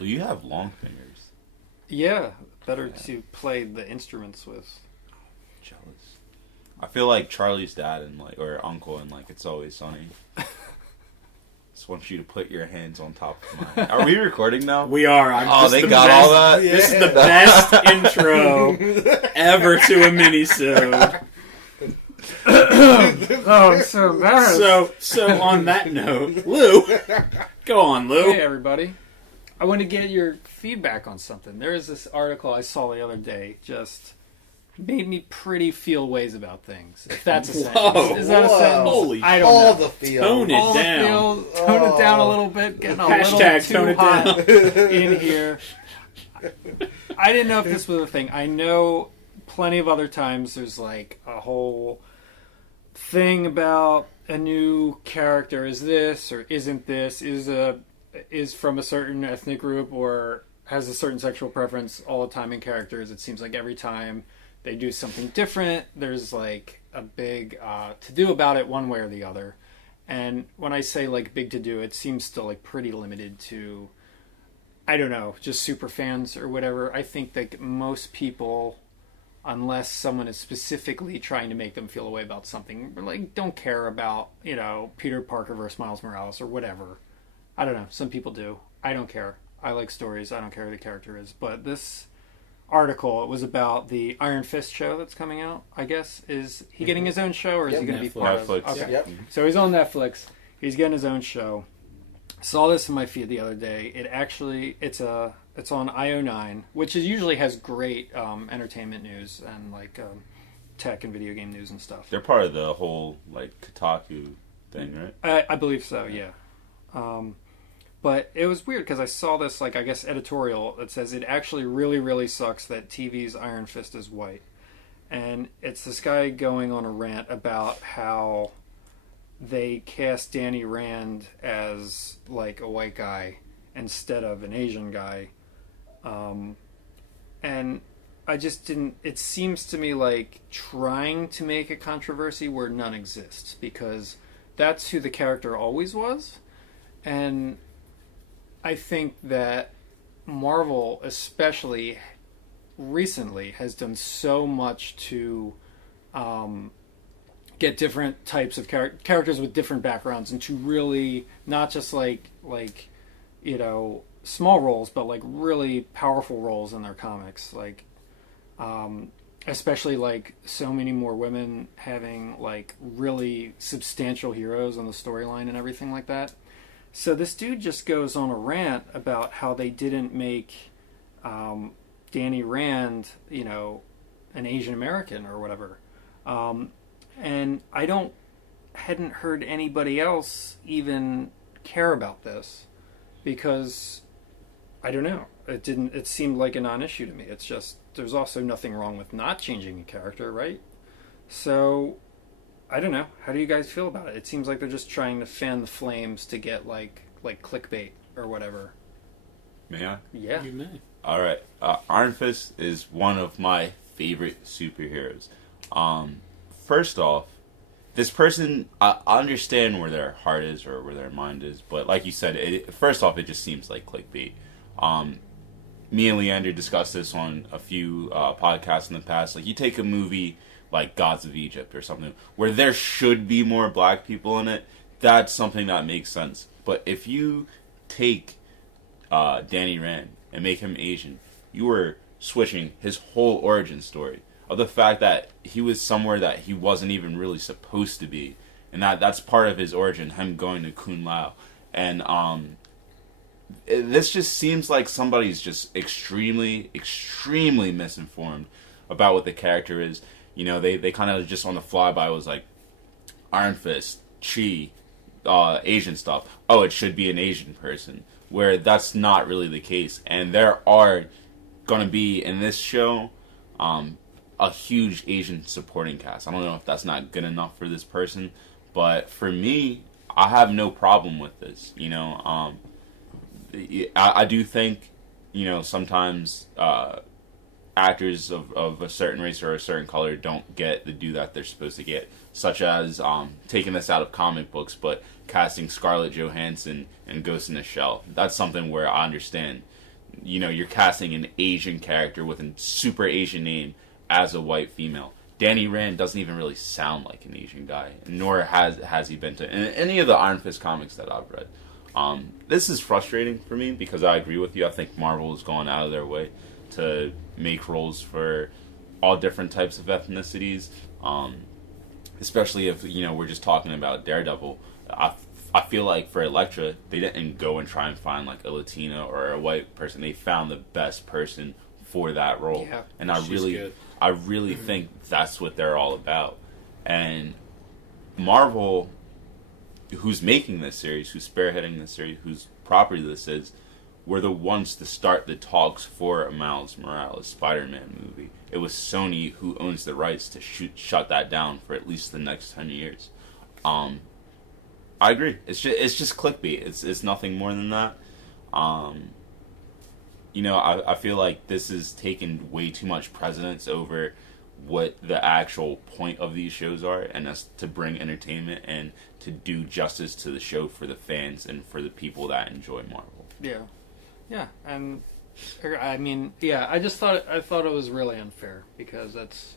Well, you have long fingers. Yeah, better to play the instruments with. Jealous. I feel like Charlie's dad and or uncle and It's Always Sunny. Just want you to put your hands on top of mine. Are we recording now? We are. They got all that? This is the best intro ever to a minisode. Oh, I'm so embarrassed. So on that note, Lou, go on, Lou. Hey, everybody. I want to get your feedback on something. There is this article I saw the other day, just made me pretty feel ways about things. If that's a sentence. Is that a sentence? Holy I don't all know. the feel. Tone it All the down. feel, tone it down a little bit, getting a Hashtag little too tone it hot in here. I didn't know if this was a thing. I know plenty of other times there's a whole thing about a new character is this or isn't this, is from a certain ethnic group or has a certain sexual preference all the time in characters. It seems like every time they do something different, there's a big to-do about it one way or the other. And when I say big to-do, it seems still pretty limited to, I don't know, just super fans or whatever. I think that most people, unless someone is specifically trying to make them feel a way about something, don't care about, Peter Parker versus Miles Morales or whatever. I don't know. Some people do. I don't care. I like stories. I don't care who the character is. But this article, it was about the Iron Fist show that's coming out, I guess. Is he getting his own show or is he going to be part of Netflix. Okay. Yep. So he's on Netflix. He's getting his own show. Saw this in my feed the other day. It's on IO9, which usually has great entertainment news and tech and video game news and stuff. They're part of the whole Kotaku thing, right? I believe so, yeah. But it was weird because I saw this, I guess, editorial that says it actually really, really sucks that TV's Iron Fist is white. And it's this guy going on a rant about how they cast Danny Rand as, a white guy instead of an Asian guy. And I just didn't... It seems to me like trying to make a controversy where none exists, because that's who the character always was. And I think that Marvel, especially recently, has done so much to get different types of characters with different backgrounds, and to really not just small roles, but really powerful roles in their comics. Especially so many more women having really substantial heroes on the storyline and everything like that. So this dude just goes on a rant about how they didn't make Danny Rand, an Asian American or whatever. And I hadn't heard anybody else even care about this, because I don't know. It seemed like a non-issue to me. It's just, there's also nothing wrong with not changing a character, right? So I don't know. How do you guys feel about it? It seems like they're just trying to fan the flames to get like clickbait or whatever. May I? Yeah. You may. All right. Iron Fist is one of my favorite superheroes. First off, this person, I understand where their heart is or where their mind is, but like you said, first off, it just seems like clickbait. Me and Leander discussed this on a few podcasts in the past. You take a movie like Gods of Egypt or something, where there should be more black people in it, that's something that makes sense. But if you take Danny Rand and make him Asian, you are switching his whole origin story of the fact that he was somewhere that he wasn't even really supposed to be. And that's part of his origin, him going to Kun Lao. And this just seems like somebody's just extremely, extremely misinformed about what the character is. They kind of just on the flyby was like, Iron Fist, Chi, Asian stuff. Oh, it should be an Asian person. Where that's not really the case. And there are going to be, in this show, a huge Asian supporting cast. I don't know if that's not good enough for this person. But for me, I have no problem with this. I do think, sometimes actors of a certain race or a certain color don't get the due that they're supposed to get, such as taking this out of comic books, but casting Scarlett Johansson in Ghost in the Shell. That's something where I understand you're casting an Asian character with a super Asian name as a white female. Danny Rand doesn't even really sound like an Asian guy, nor has he been to any of the Iron Fist comics that I've read. This is frustrating for me because I agree with you. I think Marvel has gone out of their way to make roles for all different types of ethnicities, especially if we're just talking about Daredevil. I feel like for Elektra, they didn't go and try and find like a Latina or a white person. They found the best person for that role, Yeah, and I really think that's what they're all about. And Marvel, who's making this series, who's spearheading this series, whose property this is, were the ones to start the talks for a Miles Morales Spider-Man movie. It was Sony who owns the rights to shut that down for at least the next 10 years. I agree. It's just clickbait. It's nothing more than that. I feel like this has taken way too much precedence over what the actual point of these shows are, and that's to bring entertainment and to do justice to the show for the fans and for the people that enjoy Marvel. Yeah, and I mean, yeah, I thought it was really unfair because that's,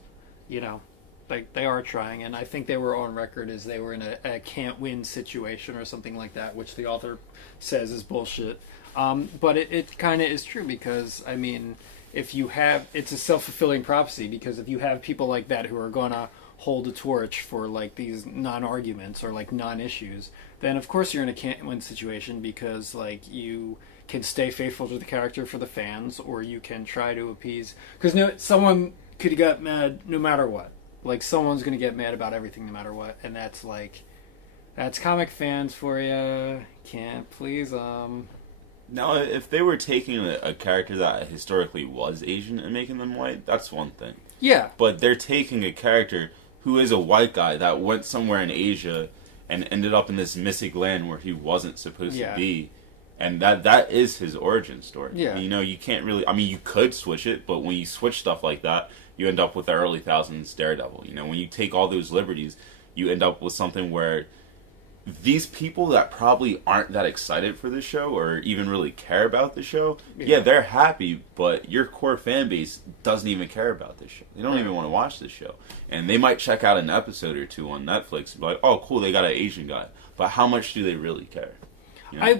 like they are trying, and I think they were on record as they were in a can't win situation or something like that, which the author says is bullshit. But it kind of is true because, I mean, if you have, it's a self-fulfilling prophecy because if you have people like that who are going to hold a torch for like these non-arguments or like non-issues, then of course you're in a can't-win situation because like you can stay faithful to the character for the fans or you can try to appease, because someone could get mad no matter what. Like someone's going to get mad about everything no matter what, and that's comic fans for you. Can't please them. Now, if they were taking a character that historically was Asian and making them white, that's one thing. Yeah. But they're taking a character who is a white guy that went somewhere in Asia and ended up in this mystic land where he wasn't supposed to be. And that is his origin story. Yeah. You can't really... I mean, you could switch it, but when you switch stuff like that, you end up with the early thousands Daredevil. When you take all those liberties, you end up with something where these people that probably aren't that excited for the show or even really care about the show, they're happy, but your core fan base doesn't even care about this show. They don't even want to watch this show. And they might check out an episode or two on Netflix and be like, oh, cool, they got an Asian guy. But how much do they really care? I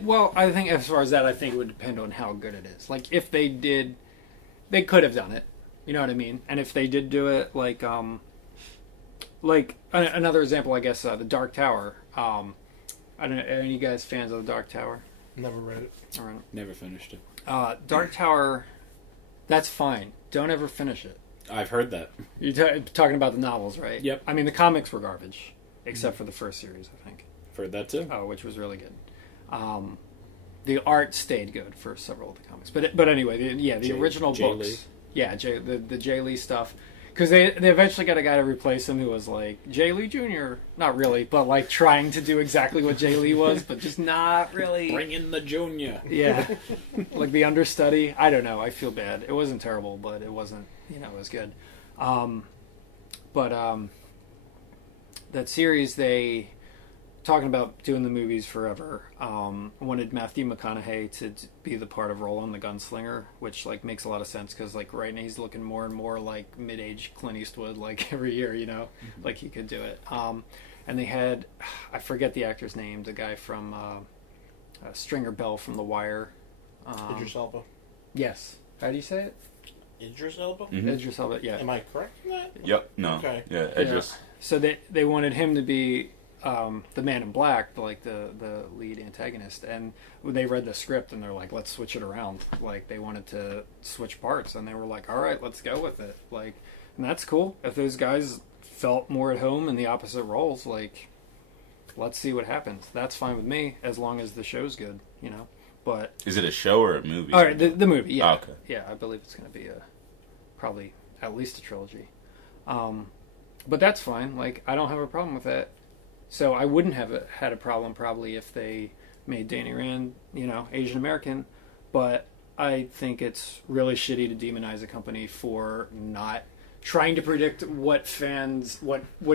think as far as that, I think it would depend on how good it is. Like, if they did, they could have done it. You know what I mean? And if they did do it, like another example, I guess, the Dark Tower. I don't know, are any of you guys fans of the Dark Tower? Never read it. All right. Never finished it. Dark Tower, that's fine. Don't ever finish it. I've heard that. You're talking about the novels, right? Yep. I mean, the comics were garbage, except for the first series, I think. I've heard that too. Which was really good. The art stayed good for several of the comics, but anyway, the original books. Lee. Yeah, the Jay Lee stuff. Because they eventually got a guy to replace him who was like Jay Lee Jr. Not really, but like trying to do exactly what Jay Lee was, but just not really. Bring in the junior. Yeah. Like the understudy. I don't know. I feel bad. It wasn't terrible, but it wasn't, it was good. That series, they... talking about doing the movies forever, wanted Matthew McConaughey to be the part of Roland the Gunslinger, which like makes a lot of sense because like right now he's looking more and more like mid-age Clint Eastwood like every year, like he could do it. And they had, I forget the actor's name, the guy from Stringer Bell from The Wire. Idris Elba. Yes. How do you say it? Idris Elba? Mm-hmm. Idris Elba, yeah. Am I correct in that? Yep, no. Okay. Yeah, Idris. Yeah. So they wanted him to be the Man in Black, like the lead antagonist, and when they read the script and they're like, let's switch it around. Like they wanted to switch parts, and they were like, all right, let's go with it. Like, and that's cool. If those guys felt more at home in the opposite roles, like, let's see what happens. That's fine with me as long as the show's good, But is it a show or a movie? All right, the movie, yeah, okay, yeah, I believe it's going to be probably at least a trilogy. But that's fine. Like, I don't have a problem with that. So I wouldn't have had a problem probably if they made Danny Rand, Asian American. But I think it's really shitty to demonize a company for not trying to predict what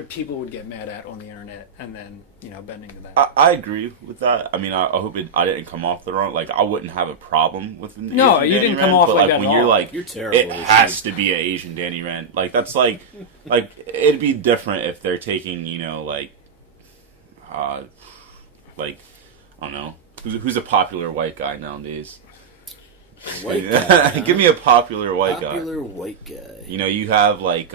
people would get mad at on the internet, and then bending to that. I agree with that. I mean, I hope I didn't come off the wrong. Like, I wouldn't have a problem with an No, Asian you Danny didn't come Rand, off but, like that when at you're all. like, You're terrible. it has to be an Asian Danny Rand. Like, that's like it'd be different if they're taking I don't know, who's a popular white guy nowadays. White guy, huh? Give me a popular white guy. Popular white guy. You have like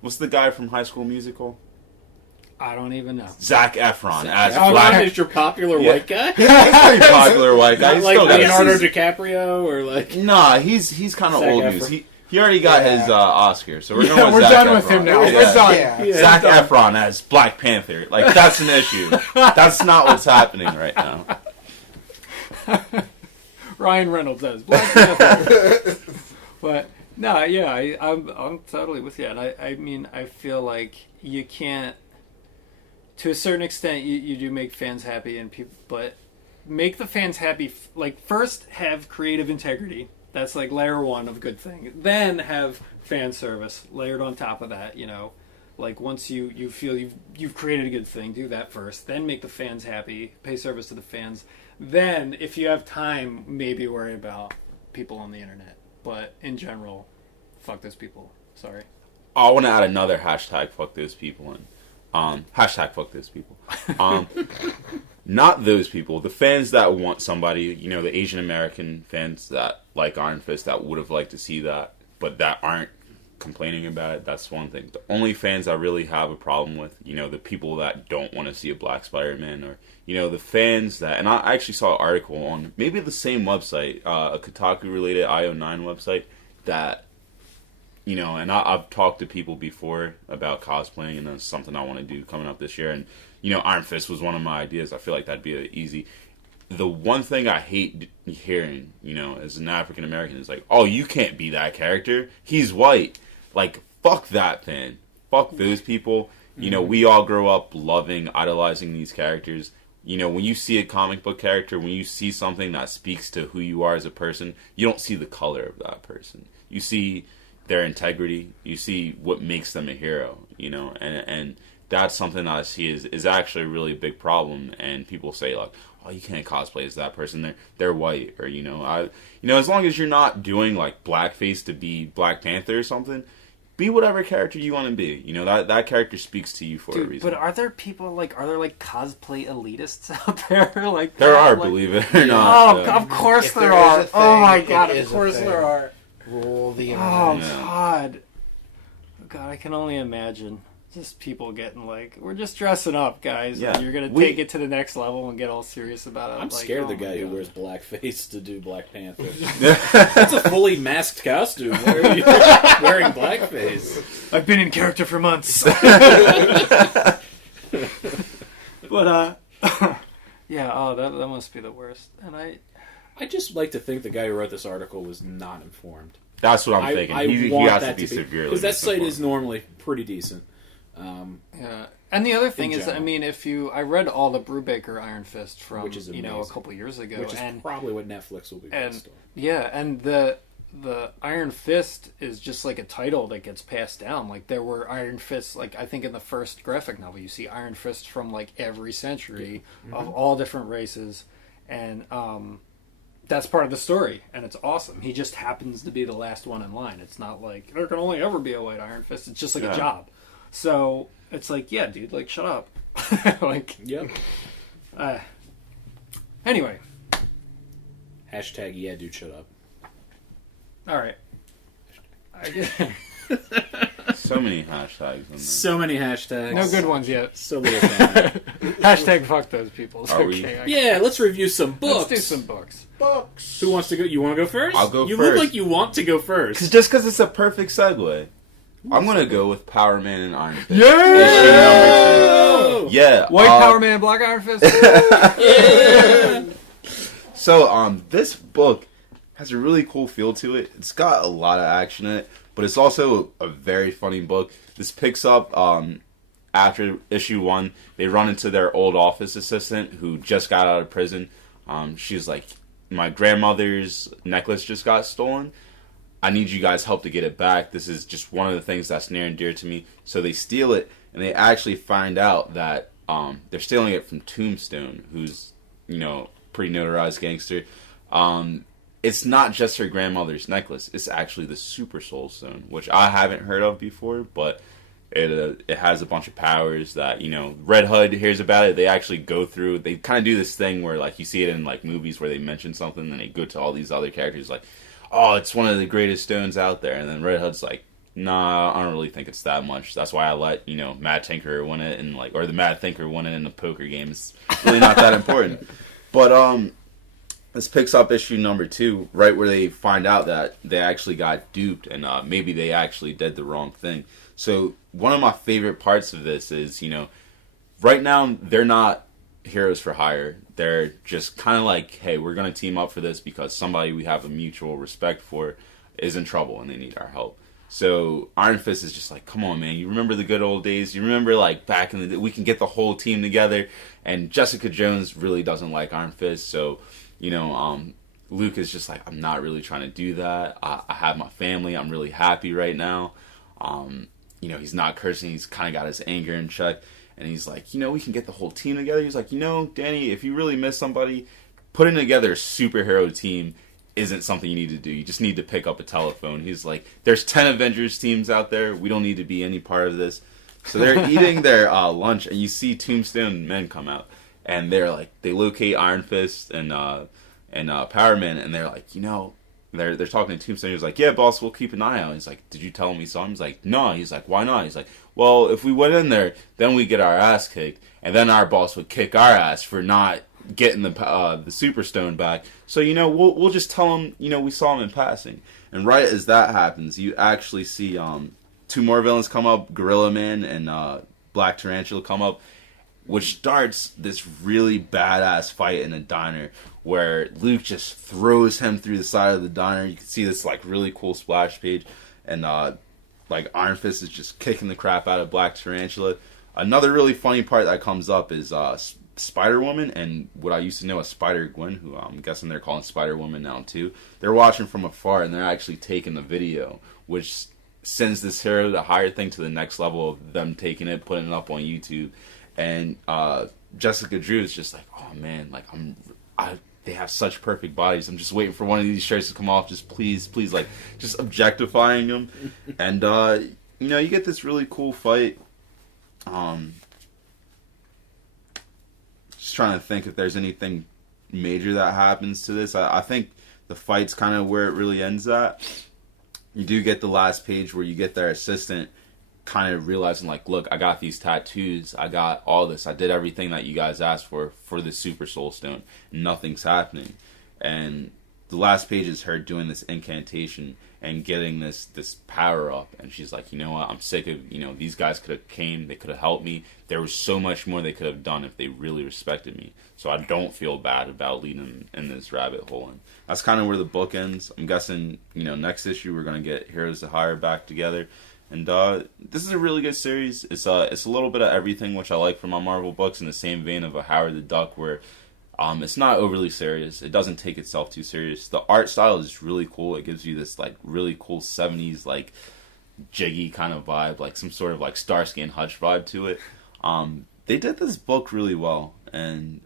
what's the guy from High School Musical? I don't even know. Zac Efron as Efron Black. is your popular Yeah. white guy? He's a pretty popular white guy. Not He's like still got Leonardo his- DiCaprio or like... Nah, he's kind of Zac old Efron. news. He already got his Oscar, so we're going with we're Zac done Efron. with him now. Yeah. We're done. Yeah. Zac Efron as Black Panther. Like, that's an issue. That's not what's happening right now. Ryan Reynolds as Black Panther. But no, yeah, I'm totally with you. And I mean, I feel like you can't, to a certain extent, you do make fans happy and people, but make the fans happy. Like, first have creative integrity. That's like layer one of good thing. Then have fan service layered on top of that. Like once you feel you've created a good thing, do that first. Then make the fans happy. Pay service to the fans. Then, if you have time, maybe worry about people on the internet. But in general, fuck those people. Sorry. I want to add another hashtag fuck those people in. Hashtag fuck those people. Not those people. The fans that want somebody, the Asian American fans that like Iron Fist that would have liked to see that, but that aren't complaining about it. That's one thing. The only fans I really have a problem with, the people that don't want to see a Black Spider-Man, or, the fans that, and I actually saw an article on maybe the same website, a Kotaku-related IO9 website, that, and I've talked to people before about cosplaying, and that's something I want to do coming up this year, and, Iron Fist was one of my ideas. I feel like that'd be easy. The one thing I hate hearing, as an African American, is like, oh, you can't be that character. He's white. Like, fuck that, man. Fuck those people. We all grow up loving, idolizing these characters. When you see a comic book character, when you see something that speaks to who you are as a person, you don't see the color of that person. You see their integrity. You see what makes them a hero, and that's something that I see is actually a really big problem. And people say, like, oh, you can't cosplay as that person. They're white, or as long as you're not doing like blackface to be Black Panther or something, be whatever character you want to be. That character speaks to you for a reason. But are there people are there cosplay elitists out there? Like there are, like, believe it or not. Oh, of course If there there is are. a thing, Oh my it god, is of a course thing. there are. Rule the Oh internet. god. God, I can only imagine. Just people getting like, we're just dressing up, guys. Yeah. And you're going to take it to the next level and get all serious about it. I'm like, scared of the oh guy my who God. wears blackface to do Black Panther. That's a fully masked costume. Why are you wearing blackface? I've been in character for months. But, yeah, oh, that must be the worst. And I just like to think the guy who wrote this article was not informed. That's what I'm thinking. He want has that to be severely because that site misinformed. is normally pretty decent. yeah. And the other thing In is, I general. mean, I read all the Brubaker Iron Fist from, Which is a amazing. couple years ago. Which is and probably what Netflix will be and based on. yeah, and the Iron Fist is just like a title that gets passed down. Like there were Iron Fists, like I think in the first graphic novel, you see Iron Fists from like every century of all different races, and that's part of the story, and it's awesome. He just happens to be the last one in line. It's not like there can only ever be a white Iron Fist. It's just like a job. So it's like, yeah, dude, like shut up. Like, Yep. Anyway, Hashtag yeah, dude, shut up. all right. So many hashtags on there. So many hashtags. No good ones yet. So little time. Hashtag fuck those people. It's Are we- okay. Yeah, let's review some books. Let's do some books. Books. Who wants to go? You want to go first? I'll go you first. look like you want to go first. Just because it's a perfect segue. I'm going to go with Power Man and Iron Fist. Yeah! Issue number 2. Yeah. White Power Man, Black Iron Fist. Yeah. So, this book has a really cool feel to it. It's got a lot of action in it, but it's also a very funny book. This picks up after issue 1. They run into their old office assistant who just got out of prison. She's like, my grandmother's necklace just got stolen. I need you guys' help to get it back. This is just one of the things that's near and dear to me. So they steal it, and they actually find out that they're stealing it from Tombstone, who's, pretty notarized gangster. It's not just her grandmother's necklace. It's actually the Super Soul Stone, which I haven't heard of before, but it has a bunch of powers that, Red Hood hears about it. They actually go through, they kind of do this thing where, like, you see it in, like, movies where they mention something, and they go to all these other characters, like, oh, it's one of the greatest stones out there. And then Red Hood's like, nah, I don't really think it's that much. That's why I let, Mad Tinker win it, and or the Mad Thinker win it in the poker game. It's really not that important. But this picks up issue number 2, right where they find out that they actually got duped, and maybe they actually did the wrong thing. So one of my favorite parts of this is, right now they're not heroes for hire. They're just kind of like, hey, we're going to team up for this because somebody we have a mutual respect for is in trouble and they need our help. So Iron Fist is just like, come on, man, you remember the good old days? You remember, like, back in the day, we can get the whole team together. And Jessica Jones really doesn't like Iron Fist, so, Luke is just like, I'm not really trying to do that. I have my family. I'm really happy right now. He's not cursing. He's kind of got his anger in check. And he's like, we can get the whole team together. He's like, Danny, if you really miss somebody, putting together a superhero team isn't something you need to do. You just need to pick up a telephone. He's like, there's 10 Avengers teams out there. We don't need to be any part of this. So they're eating their lunch, and you see Tombstone men come out. And they're like, they locate Iron Fist and Power Man, and they're like, they're talking to Tombstone. He's like, yeah, boss, we'll keep an eye out. He's like, did you tell him we saw him? He's like, no. He's like, why not? He's like, well, if we went in there, then we get our ass kicked, and then our boss would kick our ass for not getting the Super Stone back. So, we'll just tell him, we saw him in passing. And right as that happens, you actually see 2 more villains come up, Gorilla Man and Black Tarantula come up, which starts this really badass fight in a diner where Luke just throws him through the side of the diner. You can see this, like, really cool splash page, and Iron Fist is just kicking the crap out of Black Tarantula. Another really funny part that comes up is Spider-Woman and what I used to know as Spider-Gwen, who I'm guessing they're calling Spider-Woman now too. They're watching from afar, and they're actually taking the video, which sends this hero to higher thing to the next level of them taking it, putting it up on YouTube. And Jessica Drew is just like, oh man, like they have such perfect bodies. I'm just waiting for one of these shirts to come off. Just please, like, just objectifying them. And you get this really cool fight. Just trying to think if there's anything major that happens to this. I think the fight's kind of where it really ends at. You do get the last page where you get their assistant kind of realizing, like, look, I got these tattoos, I got all this, I did everything that you guys asked for the Super Soul Stone. Nothing's happening. And the last page is her doing this incantation and getting this power up, and she's like, you know what, I'm sick of, these guys could have came, they could have helped me, there was so much more they could have done if they really respected me, so I don't feel bad about leading them in this rabbit hole. And that's kind of where the book ends. I'm guessing, next issue we're going to get Heroes to Hire back together. And this is a really good series. It's a little bit of everything, which I like from my Marvel books, in the same vein of a Howard the Duck, where it's not overly serious. It doesn't take itself too serious. The art style is really cool. It gives you this, like, really cool 70s, like, jiggy kind of vibe, like some sort of, like, Starsky and Hutch vibe to it. They did this book really well, and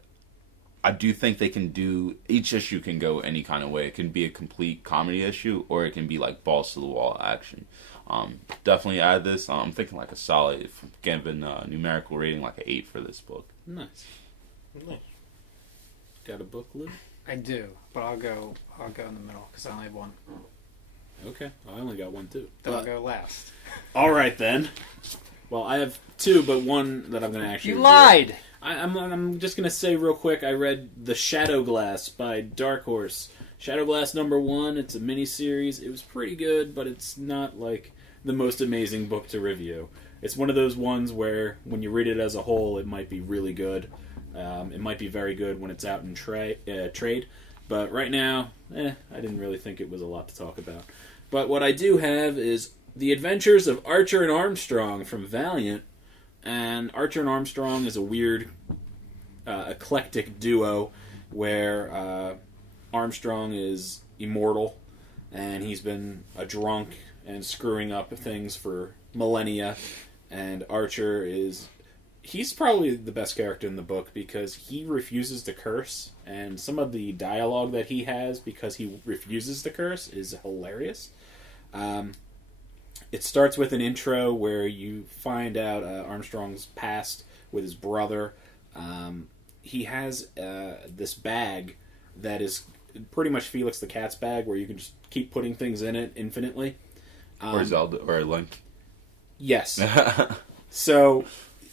I do think they can do, each issue can go any kind of way. It can be a complete comedy issue, or it can be, like, balls to the wall action. Definitely add this. I'm thinking like a solid, if I'm giving a numerical rating, like an 8 for this book. Nice. Got a book, Lou? I do, but I'll go in the middle because I only have one. Okay, I only got one too. Then I'll go last. All right then. Well, I have 2, but one that I'm going to actually. You lied. I'm just going to say real quick. I read The Shadow Glass by Dark Horse. Shadow Glass #1. It's a mini-series. It was pretty good, but it's not like the most amazing book to review. It's one of those ones where when you read it as a whole, it might be really good. It might be very good when it's out in trade. But right now, I didn't really think it was a lot to talk about. But what I do have is The Adventures of Archer and Armstrong from Valiant. And Archer and Armstrong is a weird, eclectic duo where Armstrong is immortal and he's been a drunk and screwing up things for millennia. And Archer he's probably the best character in the book because he refuses to curse, and some of the dialogue that he has because he refuses to curse is hilarious. It starts with an intro where you find out Armstrong's past with his brother. He has this bag that is pretty much Felix the Cat's bag, where you can just keep putting things in it infinitely. Or Zelda, or Link. Yes. So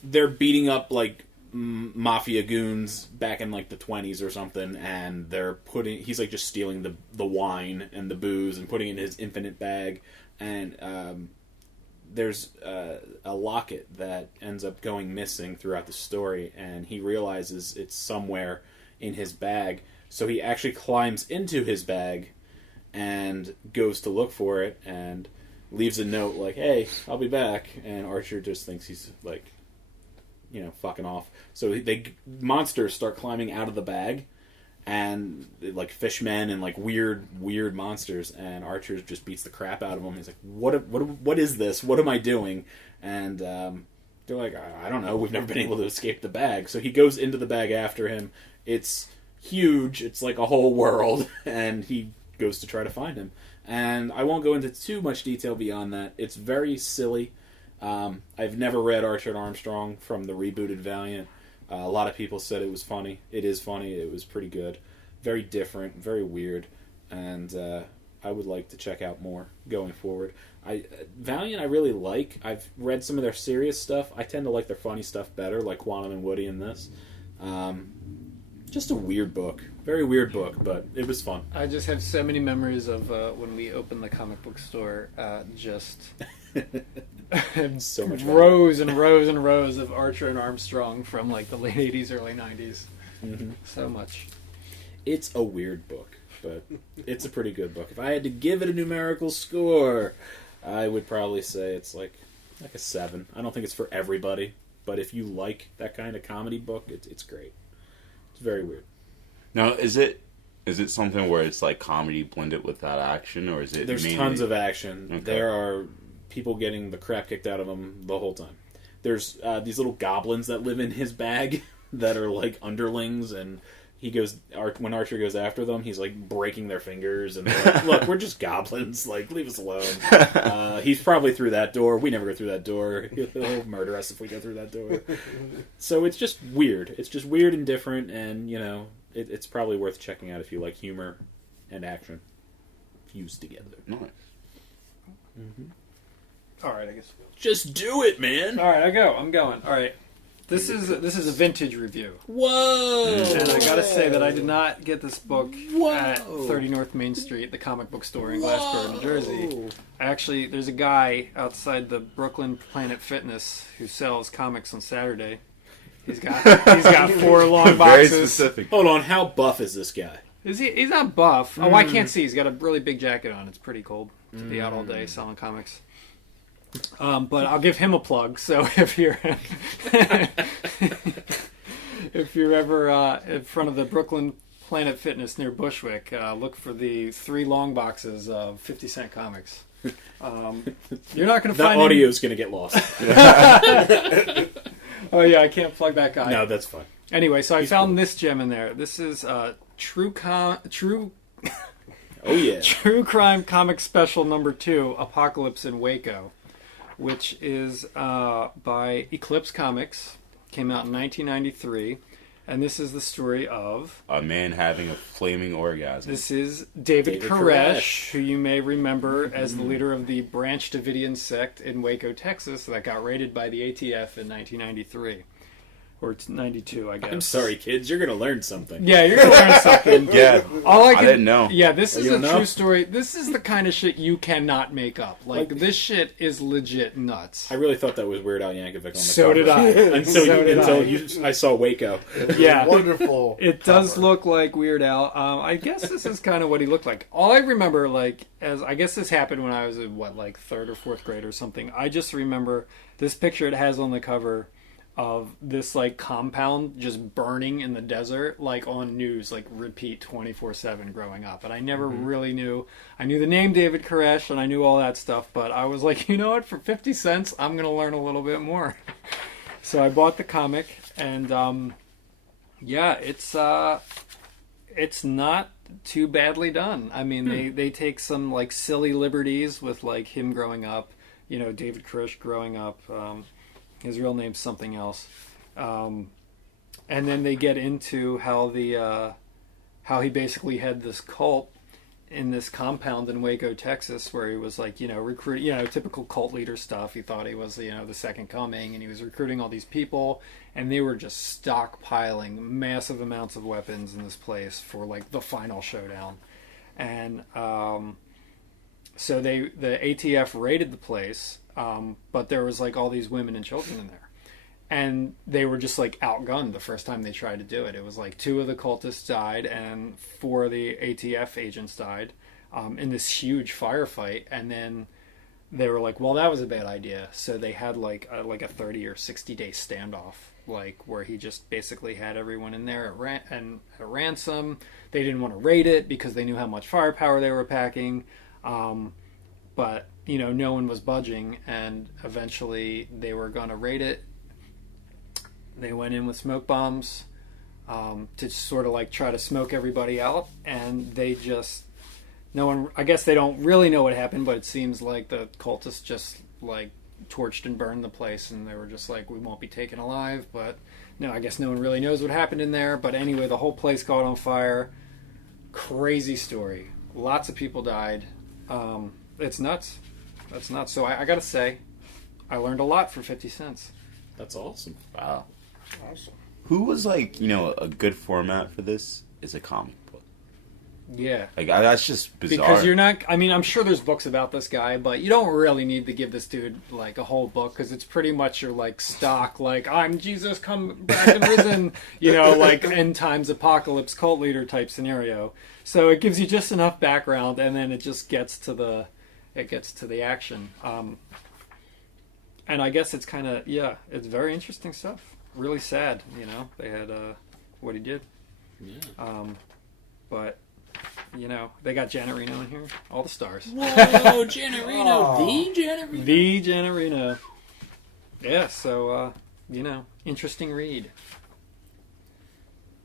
they're beating up like mafia goons back in like the 20s or something, and he's like just stealing the wine and the booze and putting it in his infinite bag. And there's a locket that ends up going missing throughout the story, and he realizes it's somewhere in his bag. So he actually climbs into his bag and goes to look for it and leaves a note like, "Hey, I'll be back." And Archer just thinks he's like, fucking off. So monsters start climbing out of the bag, and like fishmen and like weird monsters, and Archer just beats the crap out of them. He's like, what is this? What am I doing? And they're like, I don't know, we've never been able to escape the bag. So he goes into the bag after him. It's huge, it's like a whole world, and he goes to try to find him. And I won't go into too much detail beyond that. It's very silly. I've never read Archer and Armstrong from the rebooted Valiant. A lot of people said it was funny. It is funny. It was pretty good. Very different, very weird, and I would like to check out more going forward. Valiant I really like. I've read some of their serious stuff. I tend to like their funny stuff better, like Quantum and Woody in this. Just a weird book. Very weird book, but it was fun. I just have so many memories of when we opened the comic book store, just so much rows and rows and rows of Archer and Armstrong from like the late 80s, early 90s. Mm-hmm. So much. It's a weird book, but it's a pretty good book. If I had to give it a numerical score, I would probably say it's like a 7. I don't think it's for everybody, but if you like that kind of comedy book, it's great. It's very weird. Now, is it something where it's like comedy blended with that action, or is it? There's mainly... tons of action. Okay. There are people getting the crap kicked out of them the whole time. There's these little goblins that live in his bag that are like underlings, and when Archer goes after them, he's like breaking their fingers, and they're like, "Look, we're just goblins. Like, leave us alone." He's probably through that door. We never go through that door. He'll murder us if we go through that door. So it's just weird. It's just weird and different, and it's probably worth checking out if you like humor and action fused together. Nice. Mm-hmm. All right, I guess. Just do it, man. All right, I'm going. All right. This is a vintage review. Whoa! And I gotta say that I did not get this book at 30 North Main Street, the comic book store in Glassboro, New Jersey. Actually, there's a guy outside the Brooklyn Planet Fitness who sells comics on Saturday. He's got 4 long boxes. Very specific. Hold on, how buff is this guy? Is he? He's not buff. Oh, I can't see. He's got a really big jacket on. It's pretty cold to be out all day selling comics. But I'll give him a plug. So if you're ever in front of the Brooklyn Planet Fitness near Bushwick, look for the 3 long boxes of 50-cent comics. You're not going to find the audio's going to get lost. Oh yeah, I can't plug that guy. No, that's fine. Anyway, so He's I found cool. this gem in there. This is True Oh yeah. True Crime Comic Special number 2, Apocalypse in Waco, which is by Eclipse Comics. Came out in 1993, and this is the story of A man having a flaming orgasm. This is David David Koresh, Koresh. who you may remember as the leader of the Branch Davidian sect in Waco, Texas, that got raided by the ATF in 1993. Or 92, I guess. I'm sorry, kids. You're going to learn something. Yeah, you're going to learn something. Yeah, All I didn't know. Yeah, this is You a don't know? true story. This is the kind of shit you cannot make up. Like, this shit is legit nuts. I really thought that was Weird Al Yankovic on the So cover. did I. Until I saw Waco. Yeah. Wonderful. It does cover. look like Weird Al. I guess this is kind of what he looked like. All I remember, I guess this happened when I was in, 3rd or 4th grade or something. I just remember this picture it has on the cover of this like compound just burning in the desert, like on news, like repeat 24/7 growing up. And I never really knew. I knew the name David Koresh and I knew all that stuff, but I was like, you know what? For 50 cents, I'm gonna learn a little bit more. So I bought the comic, and yeah, it's not too badly done. I mean, they take some like silly liberties with like him growing up, you know, David Koresh growing up. His real name's something else, and then they get into how how he basically had this cult in this compound in Waco, Texas, where he was like, you know, recruit, you know, typical cult leader stuff. He thought he was, you know, the second coming, and he was recruiting all these people, and they were just stockpiling massive amounts of weapons in this place for like the final showdown. And so the ATF raided the place, but there was like all these women and children in there. And they were just like outgunned the first time they tried to do it. It was like 2 of the cultists died and 4 of the ATF agents died in this huge firefight. And then they were like, well, that was a bad idea. So they had like a 30 or 60 day standoff, like where he just basically had everyone in there at ransom. They didn't want to raid it because they knew how much firepower they were packing. But, you know, no one was budging, and eventually they were going to raid it. They went in with smoke bombs to sort of like try to smoke everybody out, and they just, no one, I guess they don't really know what happened, but it seems like the cultists just like torched and burned the place, and they were just like, we won't be taken alive. But no, I guess no one really knows what happened in there. But anyway, the whole place caught on fire. Crazy story. Lots of people died. It's nuts. That's nuts. So I gotta say, I learned a lot for 50 cents. That's awesome. Wow. Awesome. Who was like, you know, a good format for this is a comic book. Yeah. Like, that's just bizarre. Because you're not, I mean, I'm sure there's books about this guy, but you don't really need to give this dude like a whole book, because it's pretty much your like stock, like, I'm Jesus come back and risen, you know, like end times apocalypse cult leader type scenario. So it gives you just enough background, and then it just gets to the action. And I guess it's kind of, yeah, it's very interesting stuff. Really sad, you know, they had what he did. Yeah. But, you know, they got Janet Reno in here. All the stars. Whoa, Janet Reno. The Janet Reno. The Janet Reno. Yeah, so, you know, interesting read.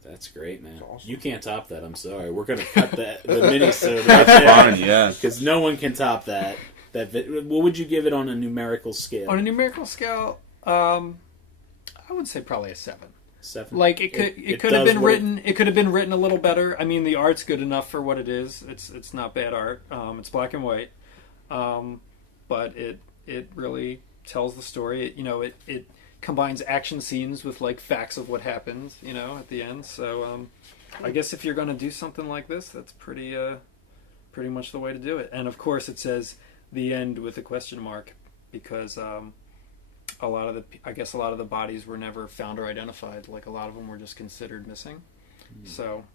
That's great, man. That's awesome. You can't top that. I'm sorry. We're gonna cut the Minisode right That's there, fun, yeah. because no one can top that. What would you give it on a numerical scale? On a numerical scale, I would say probably a 7. 7. Like it could have does been work. written. It could have been written a little better. I mean, the art's good enough for what it is. It's not bad art. It's black and white, but it really tells the story. You know, it combines action scenes with like facts of what happened. You know, at the end. So I guess if you're going to do something like this, that's pretty much the way to do it. And of course, it says the end with a question mark, because a lot of the bodies were never found or identified. Like a lot of them were just considered missing. So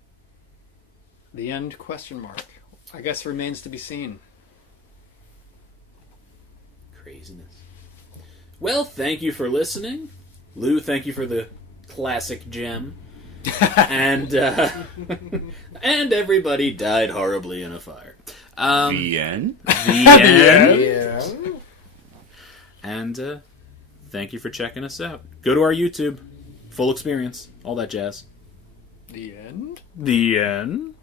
the end question mark, I guess, remains to be seen. Craziness. Well, thank you for listening. Lou, thank you for the classic gem. and everybody died horribly in a fire. The end. The end. Yeah. And thank you for checking us out. Go to our YouTube. Full experience. All that jazz. The end? The end.